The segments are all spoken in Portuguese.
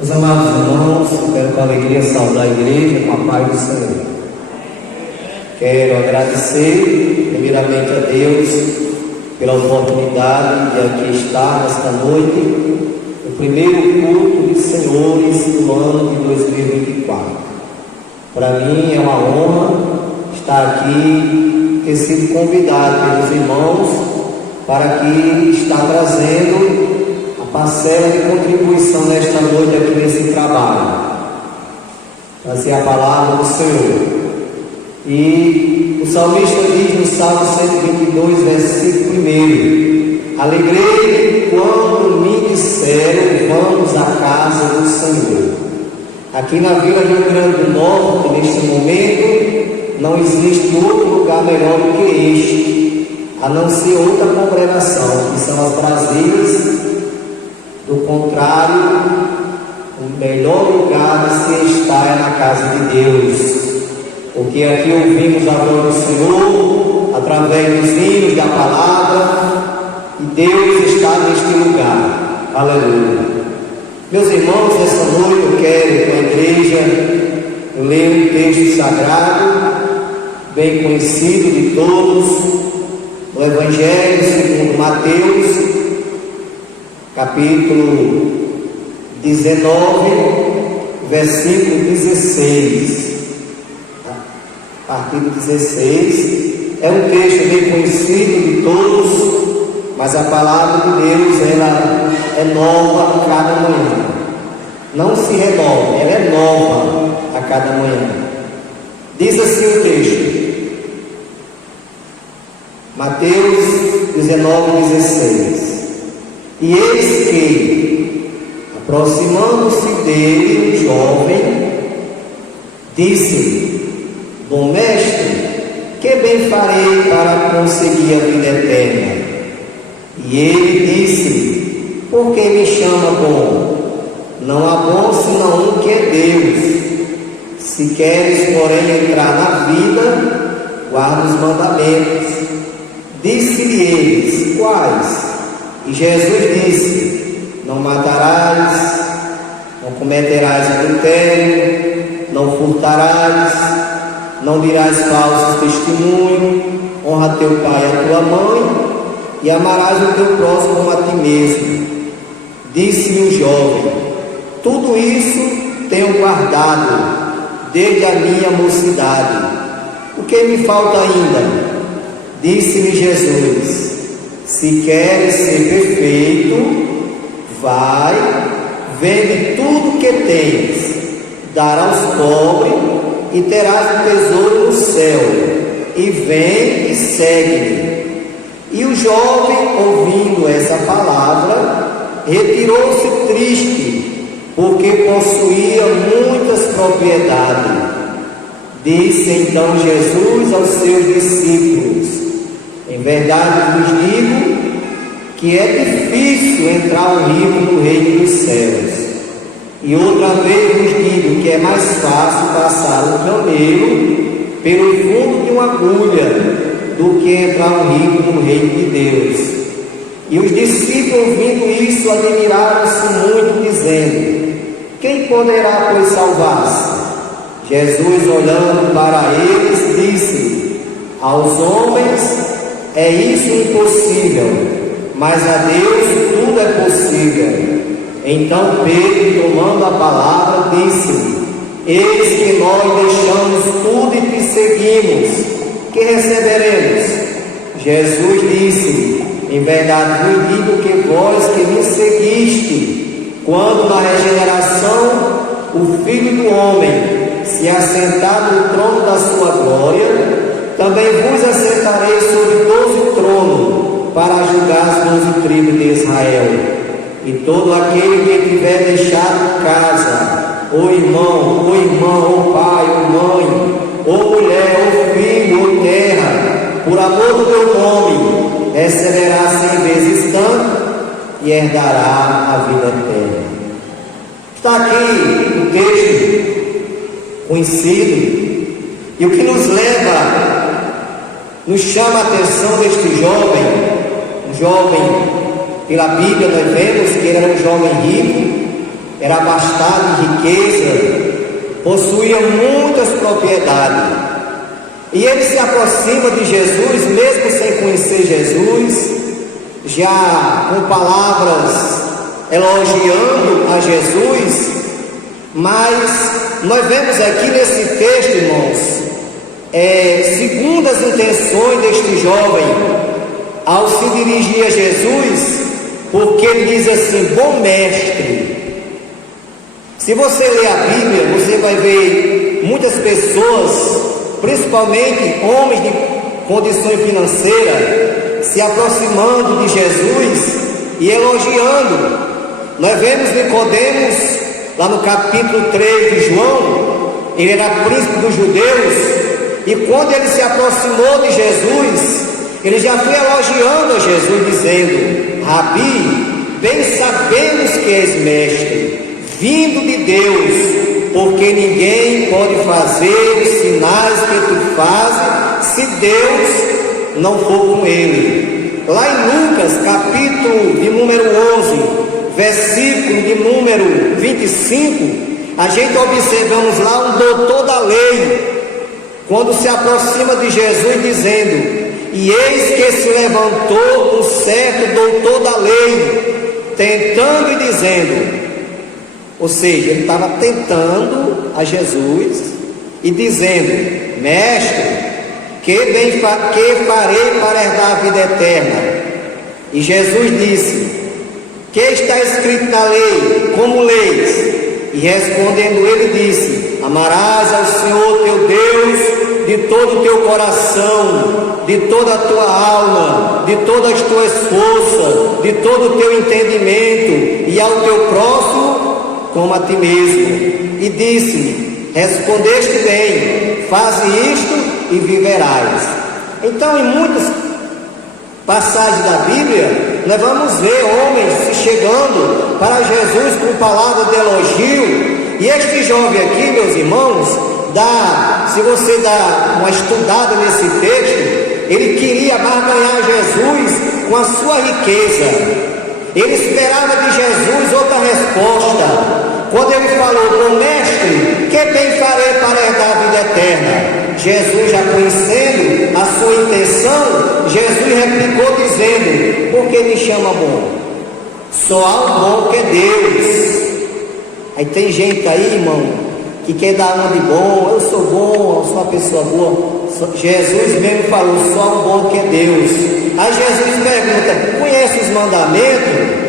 Meus amados irmãos, quero com alegria saudar a igreja com a paz do Senhor. Quero agradecer primeiramente a Deus pela oportunidade de aqui estar nesta noite, o primeiro culto de senhores do ano de 2024. Para mim é uma honra estar aqui, ter sido convidado pelos irmãos para que estar trazendo parcela de contribuição nesta noite aqui nesse trabalho, trazer a palavra do Senhor. E o salmista diz no Salmo 122, versículo 1: alegrei quando me disseram, vamos à casa do Senhor. Aqui na Vila Rio Grande do Norte, neste momento, não existe outro lugar melhor do que este, a não ser outra congregação, que são as Brasílias. Do contrário, o melhor lugar de se estar é na casa de Deus, porque aqui ouvimos a voz do Senhor através dos hinos da palavra, e Deus está neste lugar. Aleluia. Meus irmãos, essa noite eu quero com a igreja ler um texto sagrado, bem conhecido de todos, o Evangelho segundo Mateus, capítulo 19, versículo 16. A partir do 16, é um texto bem conhecido de todos, mas a palavra de Deus, ela é nova a cada manhã. Não se renova, ela é nova a cada manhã. Diz assim o texto, Mateus 19, 16. E eis que, aproximando-se dele, um jovem, disse: bom mestre, que bem farei para conseguir a vida eterna? E ele disse: por que me chama bom? Não há bom senão um que é Deus. Se queres, porém, entrar na vida, guarda os mandamentos. Disse-lhe eles: quais? E Jesus disse: não matarás, não cometerás adultério, não furtarás, não dirás falsos testemunhos, honra teu pai e a tua mãe, e amarás o teu próximo como a ti mesmo. Disse-lhe o jovem: tudo isso tenho guardado desde a minha mocidade. O que me falta ainda? Disse-lhe Jesus: se queres ser perfeito, vai, vende tudo que tens, dará aos pobres, e terás um tesouro no céu, e vem e segue-me. E o jovem, ouvindo essa palavra, retirou-se triste, porque possuía muitas propriedades. Disse então Jesus aos seus discípulos: em verdade vos digo que é difícil entrar um rico no reino dos céus. E outra vez vos digo que é mais fácil passar um camelo pelo fundo de uma agulha do que entrar um rico no reino de Deus. E os discípulos, ouvindo isso, admiraram-se muito, dizendo: quem poderá, pois, salvar-se? Jesus, olhando para eles, disse: aos homens é isso impossível, mas a Deus tudo é possível. Então Pedro, tomando a palavra, disse: eis que nós deixamos tudo e te seguimos, que receberemos? Jesus disse: em verdade vos digo que vós que me seguiste, quando na regeneração o Filho do Homem se assentar no trono da sua glória, também vos assentarei sobre 12 tronos, para julgar as 12 tribos de Israel. E todo aquele que tiver deixado casa, ou irmão, ou irmã, ou pai, ou mãe, ou mulher, ou filho, ou terra, por amor do meu nome, receberá 100 vezes tanto, e herdará a vida eterna. Está aqui o texto conhecido, e o que nos chama a atenção deste jovem, um jovem, pela Bíblia nós vemos que ele era um jovem rico, era abastado em riqueza, possuía muitas propriedades. E ele se aproxima de Jesus, mesmo sem conhecer Jesus, já com palavras elogiando a Jesus. Mas nós vemos aqui nesse texto, irmãos, segundo as intenções deste jovem, ao se dirigir a Jesus, porque ele diz assim: bom mestre. Se você ler a Bíblia, você vai ver muitas pessoas, principalmente homens de condição financeira, se aproximando de Jesus e elogiando. Nós vemos Nicodemos, lá no capítulo 3 de João, ele era príncipe dos judeus, e quando ele se aproximou de Jesus, ele já foi elogiando a Jesus, dizendo: Rabi, bem sabemos que és mestre, vindo de Deus, porque ninguém pode fazer os sinais que tu fazes, se Deus não for com ele. Lá em Lucas, capítulo de número 11, versículo de número 25, a gente observamos lá um doutor da lei, quando se aproxima de Jesus, dizendo: e eis que se levantou um certo doutor da lei, tentando e dizendo, ou seja, ele estava tentando a Jesus e dizendo: mestre, que farei para herdar a vida eterna? E Jesus disse: que está escrito na lei, como leis? E respondendo ele disse: amarás ao Senhor teu Deus de todo o teu coração, de toda a tua alma, de todas as tuas forças, de todo o teu entendimento, e ao teu próximo como a ti mesmo. E disse-me: respondeste bem, faze isto e viverás. Então, em muitas passagens da Bíblia, nós vamos ver homens se chegando para Jesus com palavras de elogio. E este jovem aqui, meus irmãos, se você dá uma estudada nesse texto, ele queria barganhar Jesus com a sua riqueza. Ele esperava de Jesus outra resposta. Quando ele falou: bom mestre, que bem farei para herdar a vida eterna? Jesus, já conhecendo a sua intenção, Jesus replicou dizendo: por que me chama bom? Só há um bom, que é Deus. Aí tem gente aí, irmão, que quer dar uma de bom: eu sou bom, eu sou uma pessoa boa. Jesus mesmo falou: só há um bom, que é Deus. Aí Jesus pergunta: conhece os mandamentos?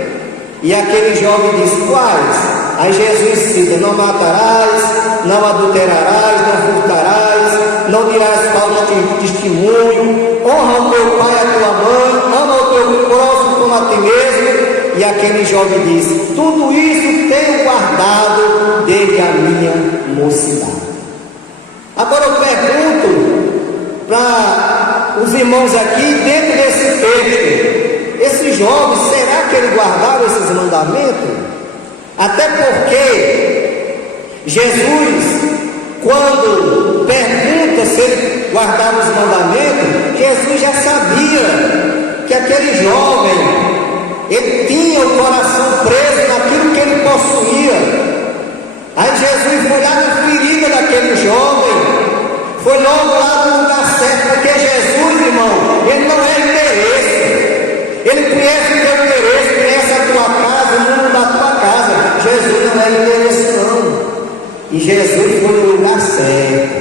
E aquele jovem diz: quais? Aí Jesus cita: não matarás, não adulterarás, não furtarás, não dirás falso testemunho, honra o teu pai e a tua mãe, ama o teu próximo como a ti mesmo. E aquele jovem diz: tudo isso tenho guardado desde a minha mocidade. Agora eu pergunto para os irmãos aqui, dentro desse texto, esse jovem, será que ele guardava esses mandamentos? Até porque Jesus, quando pergunta se ele guardava os mandamentos, Jesus já sabia que aquele jovem, ele tinha o coração preso naquilo que ele possuía. Aí Jesus foi lá na ferida daquele jovem, foi logo lá no lugar certo, porque Jesus, irmão, ele não é interesse, ele conhece o teu interesse, conhece a tua casa, o mundo da tua casa. Jesus não é interesse, não. E Jesus foi no lugar certo,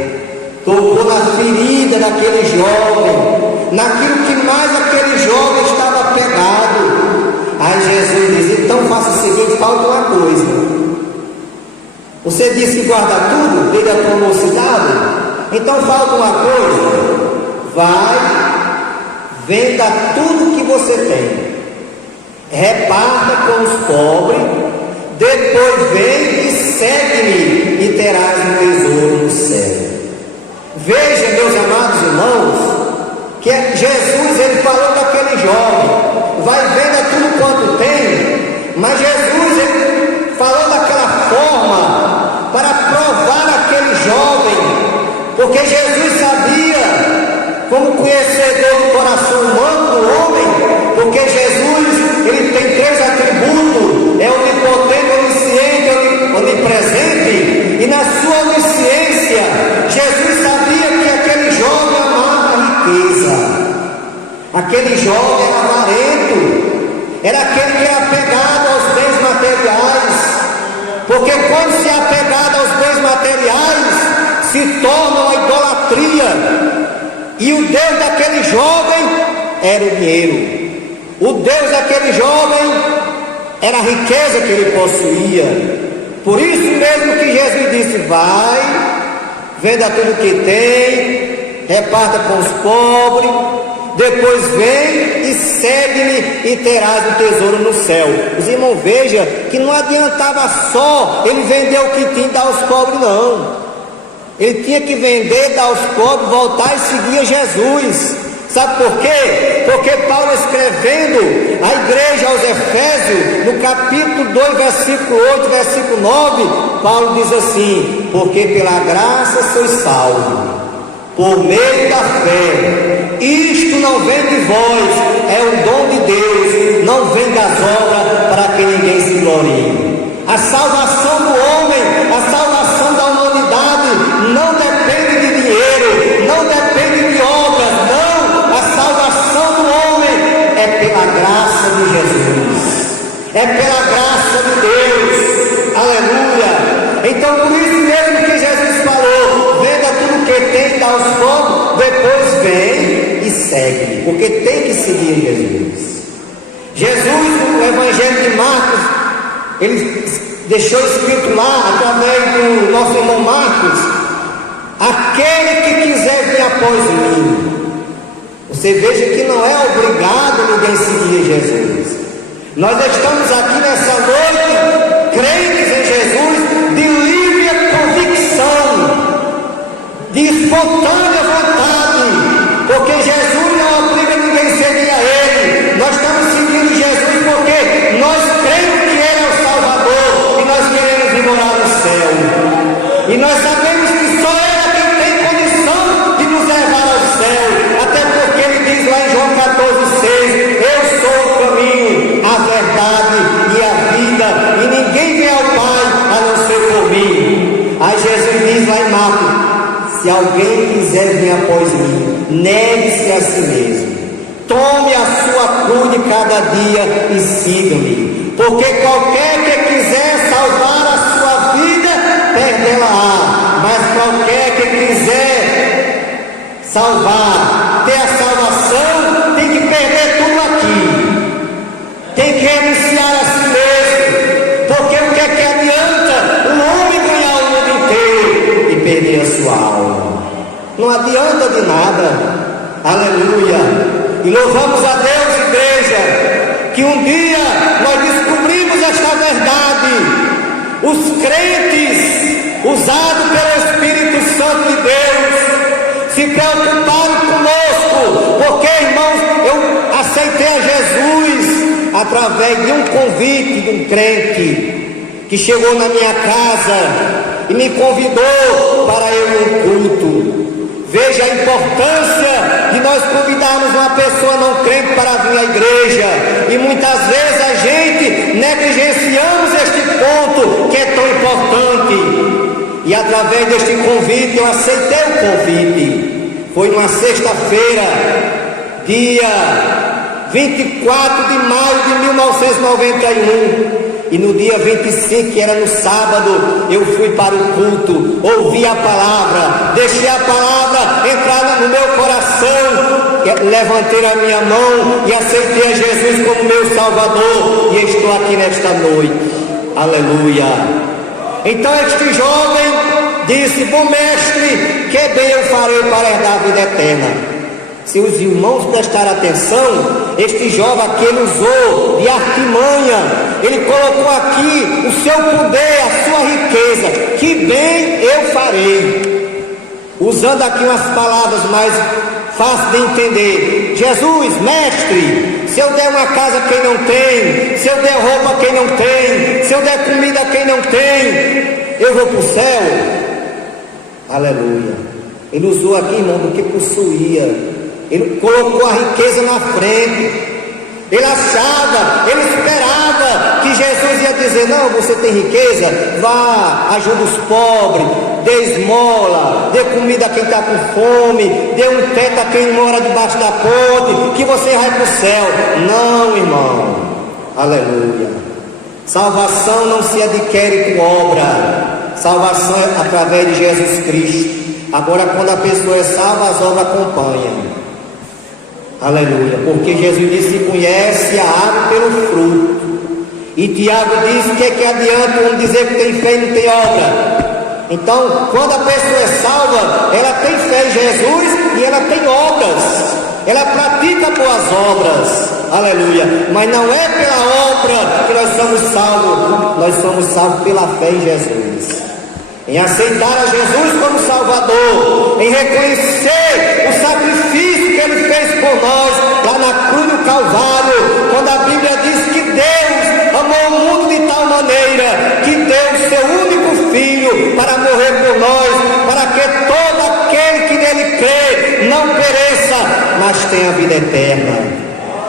tocou na ferida daquele jovem, naquilo que mais aquele jovem estava pegado. Aí Jesus diz: então faça o seguinte, falta uma coisa. Você disse que guarda tudo desde a tua mocidade? Então falta uma coisa. Vai, venda tudo que você tem, reparta com os pobres, depois vem e segue-me e terás um tesouro no céu. Veja, meus amados irmãos, que Jesus, ele falou daquele jovem: vai, venda tudo quanto tem. Mas Jesus, ele falou daquela forma para provar aquele jovem, porque Jesus sabia, como conhecedor do coração humano do homem, porque Jesus, ele tem três atributos: é onipotente, onisciente, aquele que é apegado aos bens materiais, porque quando se é apegado aos bens materiais, se torna uma idolatria. E o Deus daquele jovem era o dinheiro, o Deus daquele jovem era a riqueza que ele possuía. Por isso mesmo que Jesus disse: vai, venda tudo que tem, reparta com os pobres, depois vem e segue-me e terás o tesouro no céu. Os irmãos, vejam que não adiantava só ele vender o que tinha e dar aos pobres, não. Ele tinha que vender, dar aos pobres, voltar e seguir a Jesus. Sabe por quê? Porque Paulo, escrevendo à igreja aos Efésios, no capítulo 2, versículo 8, versículo 9, Paulo diz assim: porque pela graça sois salvos, por meio da fé. Isto não vem de vós, é um dom de Deus, não vem das obras, para que ninguém se glorie. A salvação do homem, a salvação da humanidade, não depende de dinheiro, não depende de obras, não. A salvação do homem é pela graça de Jesus, é pela graça de Deus. Aleluia. Então, por isso mesmo que Jesus falou: venda tudo que tem, dá aos pobres, depois vem e segue, porque tem que seguir Jesus. Jesus, no Evangelho de Marcos, ele deixou escrito lá, através do nosso irmão Marcos: aquele que quiser vir após mim. Você veja que não é obrigado ninguém seguir Jesus. Nós estamos aqui nessa noite, crentes em Jesus, de livre convicção, de espontânea vontade, porque Jesus não obriga ninguém a seguir a Ele. Nós estamos seguindo Jesus porque nós cremos que Ele é o Salvador e nós queremos ir morar no céu. E nós sabemos que só Ele é quem tem condição de nos levar ao céu, até porque Ele diz lá em João 14,6: eu sou o caminho, a verdade e a vida, e ninguém vem ao Pai a não ser por mim. Aí Jesus diz lá em Marcos: se alguém quiser vir após mim, negue-se a si mesmo, tome a sua cruz de cada dia e siga-me, porque qualquer que quiser salvar a sua vida, perdê-la-á, mas qualquer que quiser salvar, ter a salvação, tem que perder tudo aqui, tem que renunciar a si mesmo, porque o que é que adianta o homem ganhar o mundo inteiro e perder a sua alma? Não adianta de nada. Aleluia. E louvamos a Deus, igreja, que um dia nós descobrimos esta verdade. Os crentes, usados pelo Espírito Santo de Deus, se preocuparam conosco, porque, irmãos, eu aceitei a Jesus através de um convite de um crente que chegou na minha casa e me convidou para ir num culto. Veja a importância de nós convidarmos uma pessoa não crente para vir à igreja, e muitas vezes a gente negligenciamos este ponto que é tão importante. E através deste convite, eu aceitei o convite. Foi numa sexta-feira, dia 24 de maio de 1991, e no dia 25, que era no sábado, eu fui para o culto, ouvi a palavra, deixei a palavra entrar no meu coração, levantei a minha mão e aceitei a Jesus como meu Salvador, e estou aqui nesta noite. Aleluia. Então este jovem disse: bom mestre, que bem eu farei para herdar a vida eterna? Se os irmãos prestarem atenção, este jovem aqui, ele usou de artimanha, ele colocou aqui o seu poder, a sua riqueza. Que bem eu farei, usando aqui umas palavras mais fáceis de entender. Jesus, mestre, se eu der uma casa a quem não tem, se eu der roupa a quem não tem, se eu der comida a quem não tem, eu vou para o céu? Aleluia. Ele usou aqui, irmão, do que possuía. Ele colocou a riqueza na frente. Ele achava, ele esperava que Jesus ia dizer: não, você tem riqueza, vá, ajuda os pobres, dê esmola, dê comida a quem está com fome, dê um teto a quem mora debaixo da ponte, que você vai para o céu. Não, irmão. Aleluia. Salvação não se adquire com obra. Salvação é através de Jesus Cristo. Agora, quando a pessoa é salva, as obras acompanham. Aleluia. Porque Jesus disse que conhece a árvore pelo fruto. E Tiago diz que adianta um dizer que tem fé e não tem obra. Então, quando a pessoa é salva, ela tem fé em Jesus e ela tem obras. Ela pratica boas obras. Aleluia. Mas não é pela obra que nós somos salvos. Nós somos salvos pela fé em Jesus. Em aceitar a Jesus como Salvador, em reconhecer o sacrifício que Ele fez por nós, lá na cruz do Calvário, quando a Bíblia diz que Deus amou o mundo de tal maneira, que deu o seu único Filho para morrer por nós, para que todo aquele que nele crê, não pereça, mas tenha vida eterna.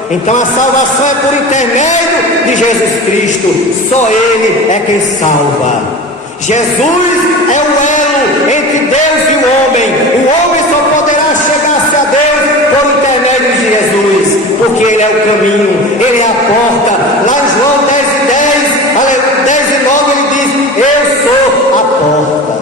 Então a salvação é por intermédio de Jesus Cristo, só Ele é quem salva. Jesus é o elo entre Deus e o homem só poderá chegar-se a Deus por intermédio de Jesus, porque Ele é o caminho, Ele é a porta. Lá em João 10:9 Ele diz: eu sou a porta.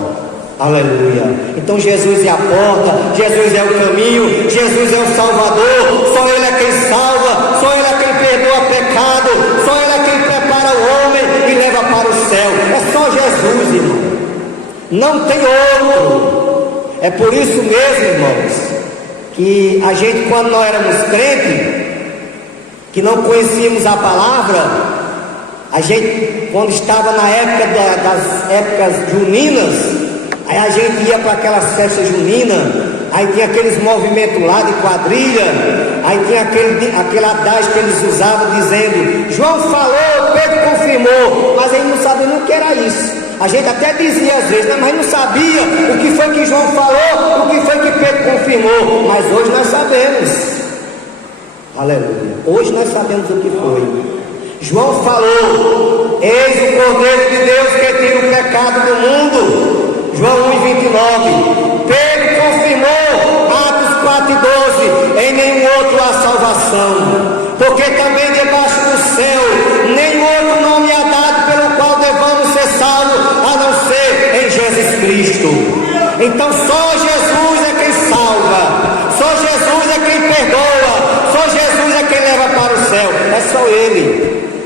Aleluia. Então Jesus é a porta, Jesus é o caminho, Jesus é o Salvador. Só Ele é quem salva, só Ele é quem perdoa pecado, só Ele é quem prepara o homem e leva para o céu. É só Jesus, irmão. Não tem outro. É por isso mesmo, irmãos, que a gente, quando nós éramos crentes, que não conhecíamos a palavra, a gente, quando estava na época das épocas juninas, aí a gente ia para aquelas festas juninas, aí tinha aqueles movimentos lá de quadrilha, aí tinha aquele adágio que eles usavam dizendo: João falou, Pedro confirmou, mas eles não sabiam o que era isso. A gente até dizia às vezes, mas não sabia o que foi que João falou, o que foi que Pedro confirmou, mas hoje nós sabemos. Aleluia. Hoje nós sabemos o que foi. João falou: eis o Cordeiro de Deus que tira o pecado do mundo. João 1:29. Pedro confirmou, Atos 4:12, em nenhum outro há salvação, porque também debaixo do céu nenhum outro nome há dado pelo qual devamos ser salvos, a não ser em Jesus Cristo. Então só Jesus é quem salva, só Jesus é quem perdoa, só Jesus é quem leva para o céu, é só Ele.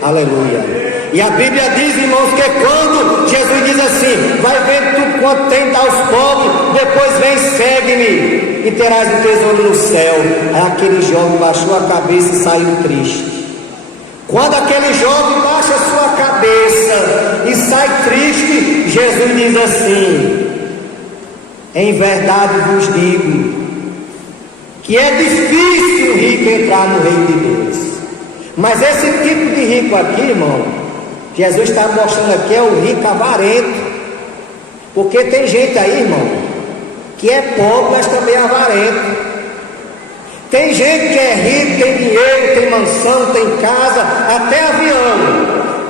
Aleluia. E a Bíblia diz, irmãos, que quando Jesus diz assim: vai vendo tudo quanto tem, dá aos pobres, depois vem, segue-me, e terás um tesouro no céu. Aí aquele jovem baixou a cabeça e saiu triste. Quando aquele jovem baixa a sua cabeça e sai triste, Jesus diz assim: em verdade vos digo, que é difícil o rico entrar no reino de Deus. Mas esse tipo de rico aqui, irmão, Jesus está mostrando aqui, é o rico avarento. Porque tem gente aí, irmão, que é pobre, mas também é avarento. Tem gente que é rico, tem dinheiro, tem mansão, tem casa, até avião.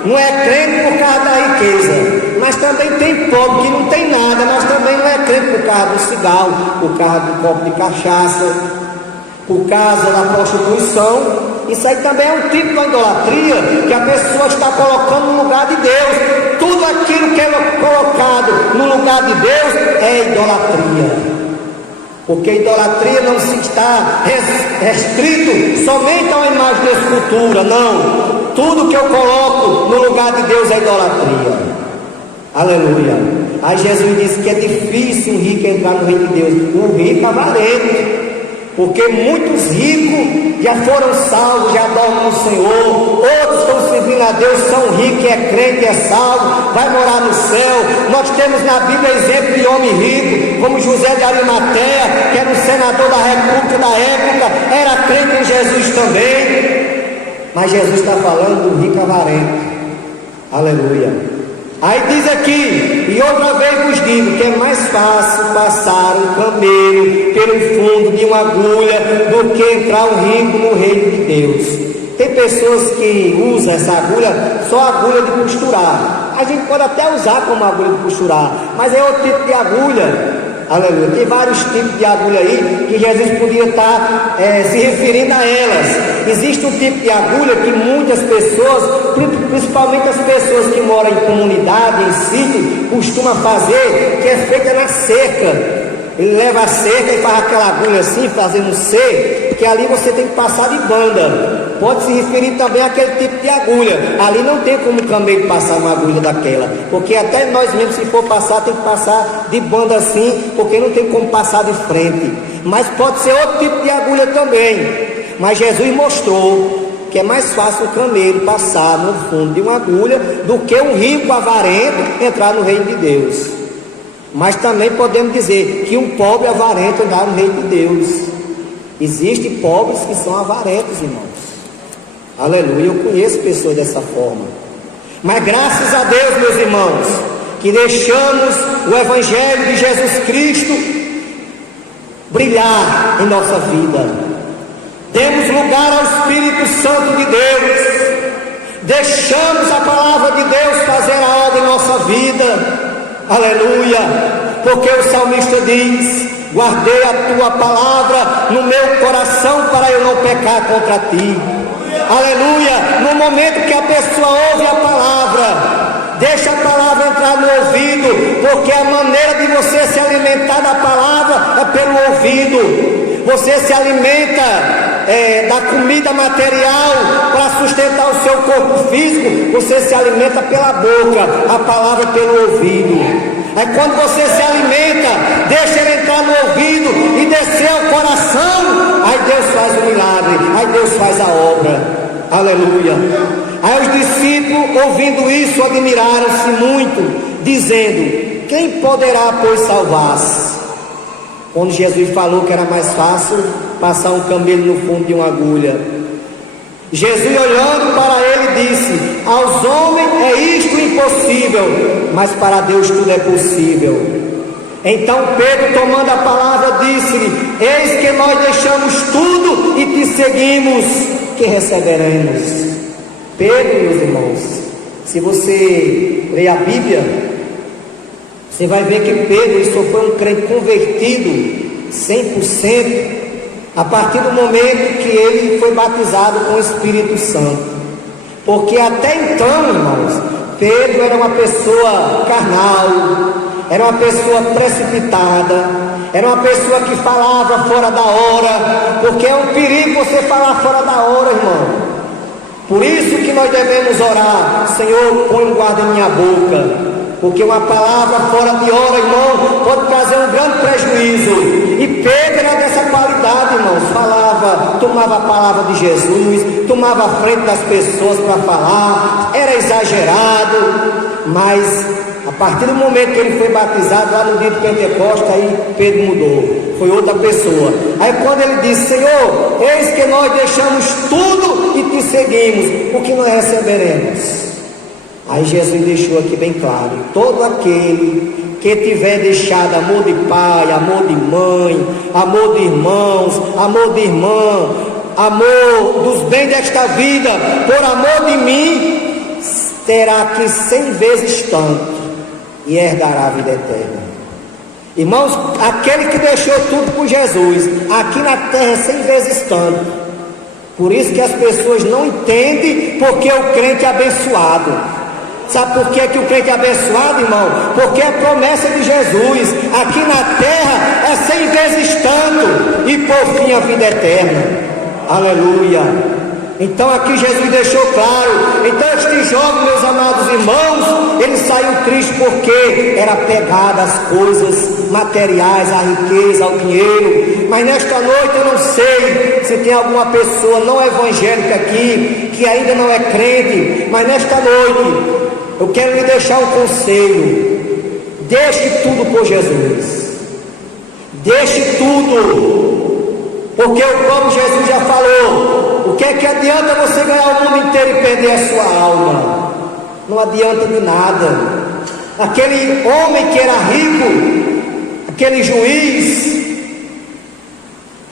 Não é crente por causa da riqueza. Mas também tem pobre que não tem nada, mas também não é crente por causa do cigarro, por causa do copo de cachaça, por causa da prostituição. Isso aí também é um tipo de idolatria, que a pessoa está colocando no lugar de Deus. Tudo aquilo que é colocado no lugar de Deus é idolatria. Porque idolatria não se está restrito somente a uma imagem de escultura, não. Tudo que eu coloco no lugar de Deus é idolatria. Aleluia. Aí Jesus disse que é difícil um rico entrar no reino de Deus. O rico é valente. Porque muitos ricos já foram salvos, já adoram o Senhor, outros estão servindo a Deus, são ricos, é crente, é salvo, vai morar no céu. Nós temos na Bíblia exemplo de homem rico, como José de Arimateia, que era um senador da República da época, era crente em Jesus também. Mas Jesus está falando do rico avarento. Aleluia. Aí diz aqui: e outra vez vos digo que é mais fácil passar um camelo pelo fundo de uma agulha do que entrar um rico no reino de Deus. Tem pessoas que usam essa agulha, só agulha de costurar. A gente pode até usar como agulha de costurar, mas é outro tipo de agulha. Aleluia. Tem vários tipos de agulha aí que Jesus podia estar se referindo a elas. existe um tipo de agulha que muitas pessoas, principalmente as pessoas que moram em comunidade, em sítio, costumam fazer, que é feita na cerca. Ele leva a cerca e faz aquela agulha assim, fazendo um C, que ali você tem que passar de banda. Pode se referir também àquele tipo de agulha. Ali não tem como o camelo passar uma agulha daquela, porque até nós mesmos, se for passar, tem que passar de banda assim, porque não tem como passar de frente. Mas pode ser outro tipo de agulha também. Mas Jesus mostrou que é mais fácil o camelo passar no fundo de uma agulha do que um rico avarento entrar no reino de Deus. Mas também podemos dizer que um pobre avarento andar no reino de Deus. Existem pobres que são avarentos, irmãos. Aleluia, eu conheço pessoas dessa forma. Mas graças a Deus, meus irmãos, que deixamos o Evangelho de Jesus Cristo brilhar em nossa vida. Demos lugar ao Espírito Santo de Deus. Deixamos a palavra de Deus fazer a obra em nossa vida. Aleluia, porque o salmista diz: guardei a tua palavra no meu coração para eu não pecar contra ti. Aleluia, no momento que a pessoa ouve a palavra, deixa a palavra entrar no ouvido, porque a maneira de você se alimentar da palavra é pelo ouvido. Você se alimenta da comida material para sustentar o seu corpo físico, você se alimenta pela boca, a palavra pelo ouvido. É quando você se alimenta, deixa ele entrar no ouvido e descer ao coração, aí Deus faz o milagre, aí Deus faz a obra. Aleluia. Aí os discípulos, ouvindo isso, admiraram-se muito, dizendo: quem poderá, pois, salvar-se? Quando Jesus falou que era mais fácil passar um camelo no fundo de uma agulha, Jesus, olhando para ele, disse: aos homens é isto impossível, mas para Deus tudo é possível. Então Pedro, tomando a palavra, disse-lhe: eis que nós deixamos tudo e te seguimos, que receberemos. Pedro, meus irmãos, se você ler a Bíblia, você vai ver que Pedro, ele só foi um crente convertido 100% a partir do momento que ele foi batizado com o Espírito Santo. Porque até então, irmãos, Pedro era uma pessoa carnal, era uma pessoa precipitada, era uma pessoa que falava fora da hora, porque é um perigo você falar fora da hora, irmão. Por isso que nós devemos orar: Senhor, põe um guarda em minha boca, porque uma palavra fora de hora, irmão, pode trazer um grande prejuízo. E Pedro era dessa qualidade, irmãos, falava, tomava a palavra de Jesus, tomava a frente das pessoas para falar, era exagerado, mas a partir do momento que ele foi batizado, lá no dia de Pentecostes, aí Pedro mudou, foi outra pessoa. Aí quando ele disse: Senhor, eis que nós deixamos tudo e te seguimos, o que nós receberemos? Aí Jesus deixou aqui bem claro: todo aquele que tiver deixado amor de pai, amor de mãe, amor de irmãos, amor de irmã, amor dos bens desta vida, por amor de mim, terá aqui 100 vezes tanto e herdará a vida eterna. Irmãos, aquele que deixou tudo por Jesus, aqui na terra 100 vezes tanto. Por isso que as pessoas não entendem porque o crente é abençoado. Sabe por que o crente é abençoado, irmão? Porque é promessa de Jesus. Aqui na terra é 100 vezes tanto e por fim a vida eterna. Aleluia. Então aqui Jesus deixou claro. Então este jovem, meus amados irmãos, ele saiu triste porque era apegado às coisas materiais, à riqueza, ao dinheiro. Mas nesta noite eu não sei se tem alguma pessoa não evangélica aqui, que ainda não é crente, mas nesta noite eu quero lhe deixar um conselho: deixe tudo por Jesus, deixe tudo, porque o próprio Jesus já falou: o que é que adianta você ganhar o mundo inteiro e perder a sua alma? Não adianta de nada. Aquele homem que era rico, aquele juiz,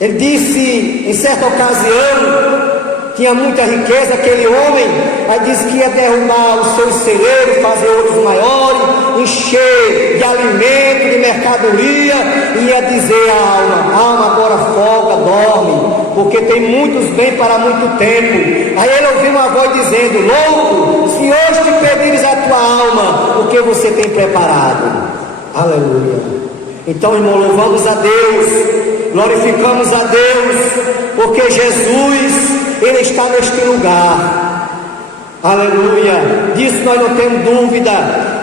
ele disse em certa ocasião, tinha muita riqueza aquele homem, aí disse que ia derrubar os seus celeiros, fazer outros maiores, encher de alimento, de mercadoria, e ia dizer à alma: alma, agora folga, dorme, porque tem muitos bem para muito tempo. Aí ele ouviu uma voz dizendo: louco, se hoje te pedires a tua alma, o que você tem preparado? Aleluia. Então, irmão, louvamos a Deus, glorificamos a Deus, porque Jesus, Ele está neste lugar. Aleluia. Disso nós não temos dúvida.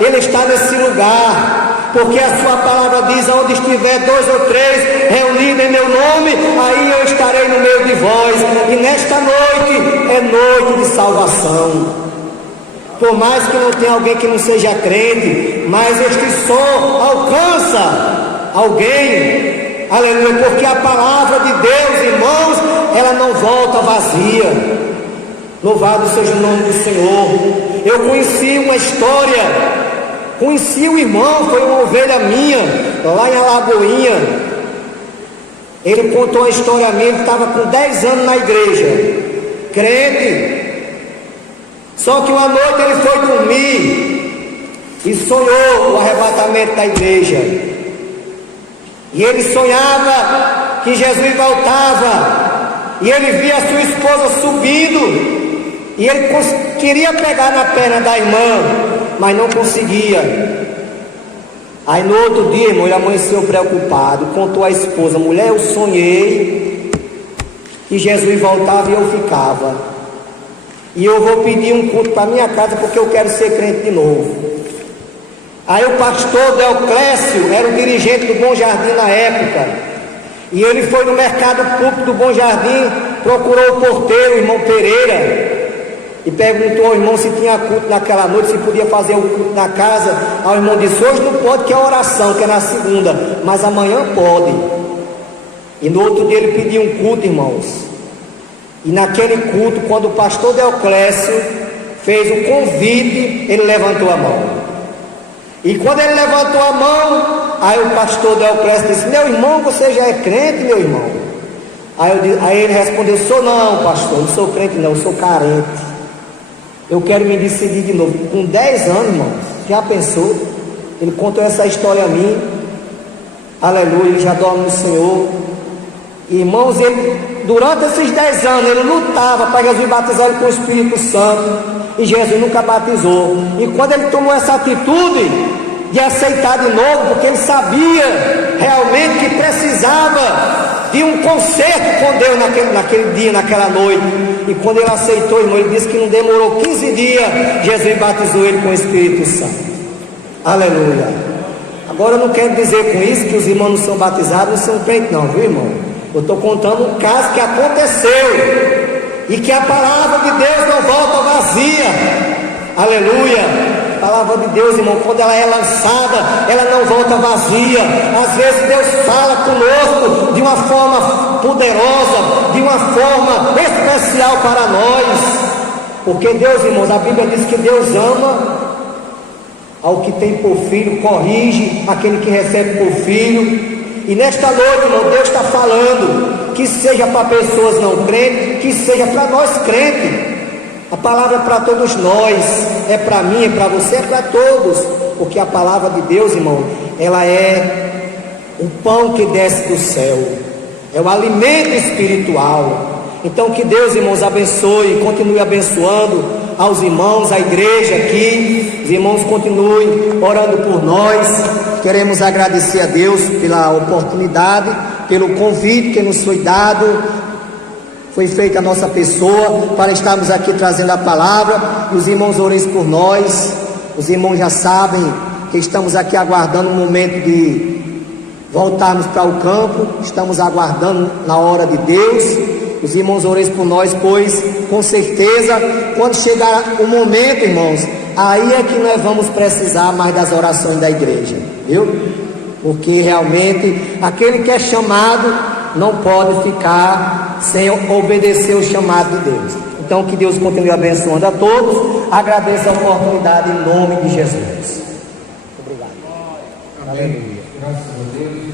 Ele está nesse lugar, porque a sua palavra diz: onde estiver 2 ou 3 reunidos em meu nome, aí eu estarei no meio de vós. E nesta noite é noite de salvação. Por mais que não tenha alguém que não seja crente, mas este som alcança alguém. Aleluia. Porque a palavra de Deus, irmãos, ela não volta vazia. Louvado seja o nome do Senhor. Eu conheci uma história, conheci um irmão, foi uma ovelha minha, lá em Alagoinha. Ele contou uma história a mim. Ele estava com 10 anos na igreja, crente. Só que uma noite ele foi dormir e sonhou o arrebatamento da igreja. E ele sonhava que Jesus voltava, e ele via a sua esposa subindo, e ele queria pegar na perna da irmã, mas não conseguia. Aí no outro dia, irmão, ele amanheceu preocupado, contou à esposa: mulher, eu sonhei que Jesus voltava e eu ficava, e eu vou pedir um culto para minha casa porque eu quero ser crente de novo. Aí o pastor Deoclésio era o dirigente do Bom Jardim na época, e ele foi no mercado público do Bom Jardim, procurou o porteiro, o irmão Pereira, e perguntou ao irmão se tinha culto naquela noite, se podia fazer o culto na casa. Aí o irmão disse: hoje não pode, que é oração, que é na segunda, mas amanhã pode. E no outro dia ele pediu um culto, irmãos. E naquele culto, quando o pastor Deoclésio fez o convite, ele levantou a mão. E quando ele levantou a mão, aí o pastor Deoclésio disse: meu irmão, você já é crente, meu irmão? Aí ele respondeu: sou não, pastor, não sou crente não, eu sou carente. Eu quero me decidir de novo. Com 10 anos, irmãos, já pensou? Ele contou essa história a mim. Aleluia, ele já dorme no Senhor. Irmãos, ele, durante esses 10 anos, ele lutava para Jesus batizar ele com o Espírito Santo, e Jesus nunca batizou. E quando ele tomou essa atitude de aceitar de novo, porque ele sabia realmente que precisava de um concerto com Deus naquele dia, naquela noite. E quando ele aceitou, irmão, ele disse que não demorou 15 dias, Jesus batizou ele com o Espírito Santo. Aleluia. Agora eu não quero dizer com isso que os irmãos não são batizados, não são crentes não, viu, irmão? Eu estou contando um caso que aconteceu, e que a palavra de Deus não volta vazia. Aleluia. A palavra de Deus, irmão, quando ela é lançada, ela não volta vazia. Às vezes Deus fala conosco de uma forma poderosa, de uma forma especial para nós, porque Deus, irmãos, a Bíblia diz que Deus ama ao que tem por filho, corrige aquele que recebe por filho. E nesta noite, irmão, Deus está falando, que seja para pessoas não crentes, que seja para nós crentes. A palavra é para todos nós, é para mim, é para você, é para todos, porque a palavra de Deus, irmão, ela é o pão que desce do céu, é o alimento espiritual. Então que Deus, irmãos, abençoe e continue abençoando aos irmãos, a igreja aqui. Os irmãos continuem orando por nós. Queremos agradecer a Deus pela oportunidade, pelo convite que nos foi dado. Foi feita a nossa pessoa para estarmos aqui trazendo a palavra. Os irmãos orem por nós. Os irmãos já sabem que estamos aqui aguardando o momento de voltarmos para o campo. Estamos aguardando na hora de Deus. Os irmãos orem por nós, pois com certeza quando chegar o momento, irmãos, aí é que nós vamos precisar mais das orações da igreja, viu? Porque realmente aquele que é chamado não pode ficar sem obedecer o chamado de Deus. Então que Deus continue abençoando a todos. Agradeço a oportunidade em nome de Jesus. Obrigado. Amém. Graças a Deus.